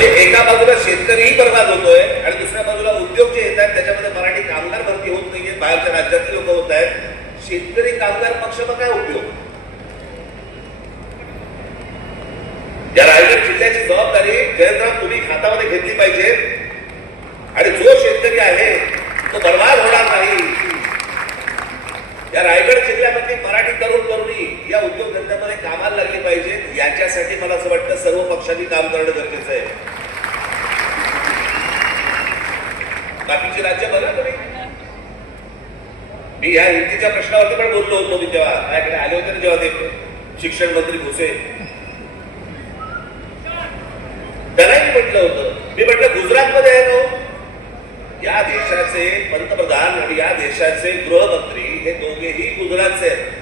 म्हणजे एका बाजूला शेतकरीही बर्बाद होतोय आणि दुसऱ्या बाजूला उद्योग जे येत आहेत त्याच्यामध्ये मराठी कामगार भरती होत नाहीये बाहेरच्या राज्यातील लोक होत आहेत. शेतकरी कामगार पक्षाचा काय उपयोग? या रायगड जिल्ह्याची जबाबदारी जयंतराव तुम्ही हातामध्ये घेतली पाहिजे. आणि जो शेतकरी आहे तो बर्बाद होणार नाही. या रायगड जिल्ह्यामध्ये मराठी तरुण या उद्योगधंद्यामध्ये कामाला लागली पाहिजे. याच्यासाठी मला असं वाटतं सर्व पक्षांनी काम करणं गरजेचं आहे. बाकीची राज्य बघा तुम्ही. मी या हिंदीच्या प्रश्नावरती पण बोललो होतो मी तेव्हा. माझ्याकडे आले होते ना जेव्हा ते शिक्षण मंत्री भुसे. त्यांनाही म्हटलं होतं. मी म्हटलं गुजरातमध्ये आहे ना हो. या देशाचे पंतप्रधान आणि या देशाचे गृहमंत्री हे दोघेही गुजरातचे आहेत.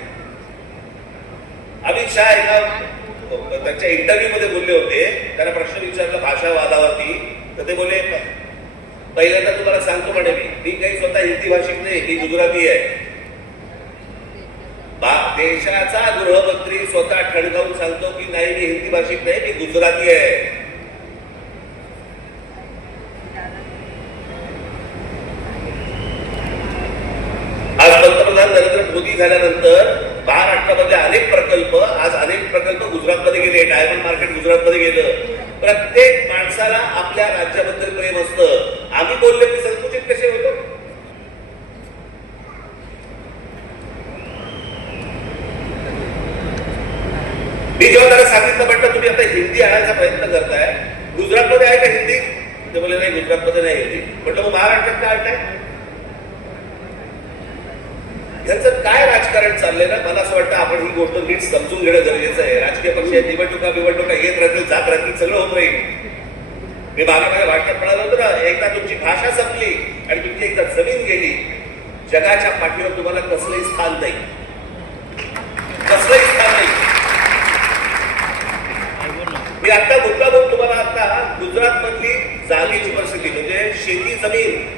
अमित शहा एका त्यांच्या इंटरव्ह्यू मध्ये बोलले होते. त्यांना प्रश्न विचारला भाषावादावरती तर ते बोलले पहिल्यांदा तुम्हाला सांगतो म्हणे मी मी काही स्वतः हिंदी भाषिक नाही मी गुजराती आहे. बा- देशाचा गृहमंत्री स्वतः ठणकावून सांगतो की नाही मी हिंदी भाषिक नाही मी गुजराती आहे. आज पंतप्रधान नरेंद्र मोदी झाल्यानंतर महाराष्ट्रामध्ये अनेक प्रकल्प आज अनेक प्रकल्प गुजरातमध्ये गेले डायमंड मार्केट गुजरातमध्ये गेलं. प्रत्येक माणसाला आपल्या राज्याबद्दल प्रेम असतं. आम्ही बोलले की संकुचित कसे होतो? मी जेव्हा त्याला सांगितलं म्हटलं तुम्ही आता हिंदी आणायचा प्रयत्न करताय गुजरातमध्ये आहे का हिंदी ते बोलले नाही गुजरातमध्ये नाही हिंदी म्हटलं मग महाराष्ट्रात काय आणताय त्यांचं काय राजकारण चाललंय ना मला असं वाटतं आपण ही गोष्ट नीट समजून घेणं गरजेचं आहे. राजकीय पक्ष निवडणुका बिवडणुका येत राहतील जात राहतील सगळं होत राहील मी मागे माझ्या भाषणात म्हणालो होतो ना एकदा तुमची भाषा संपली आणि तुमची एकदा जमीन गेली जगाच्या पाठीवर तुम्हाला कसलंही स्थान नाही. कसलंही स्थान नाही. मी आता मुद्दा बोल तुम्हाला आता गुजरात मधली जागेची परिस्थिती म्हणजे शेती जमीन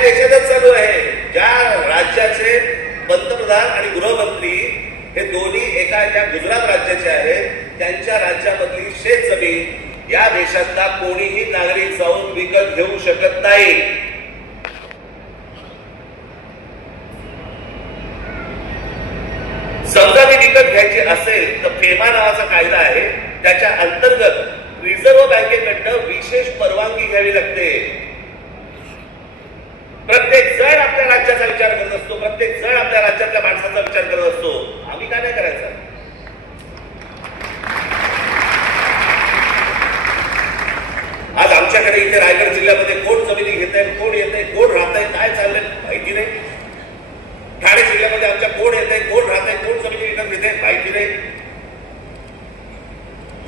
आपल्या देशातच चालू आहे. ज्या राज्याचे पंतप्रधान आणि गृहमंत्री हे दोन्ही एका ज्या गुजरात राज्याचे आहेत त्यांच्या राज्यामधली शेत जमीन या देशातला कोणीही नागरिक जाऊन विकत घेऊ शकत नाही. समजा मी विकत घ्यायची असेल तर फेमा नावाचा कायदा आहे. त्याच्या अंतर्गत रिझर्व्ह बँकेकडनं विशेष परवानगी घ्यावी लागते प्रत्येक जण आपल्या राज्याचा विचार करत असतो प्रत्येक जण आपल्या राज्यातल्या माणसाचा विचार करत असतो. आम्ही काय नाही करायचा? आज आमच्याकडे इथे रायगड जिल्ह्यामध्ये कोण जमिनी घेत आहे कोण येत आहे कोण राहत आहे काय चाललंय माहिती नाही. ठाणे जिल्ह्यामध्ये आमच्या कोण येत आहे कोण राहत आहे कोण जमिनी विकत घेत आहे माहिती नाही.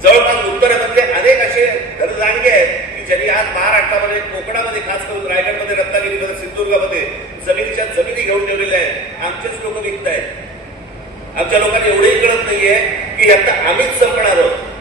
जवळपास उत्तरेमधले अनेक असे घरजाणगे आहेत. की ज्यांनी आज महाराष्ट्रामध्ये कोकणामध्ये खास करून रायगडमध्ये रत्नागिरीमध्ये सिंधुदुर्गामध्ये जमिनीच्या जमिनी घेऊन ठेवलेल्या आहेत. आमचेच लोक विकत आहेत आमच्या लोकांना एवढेही कळत नाहीये की आता आम्हीच संपणार आहोत.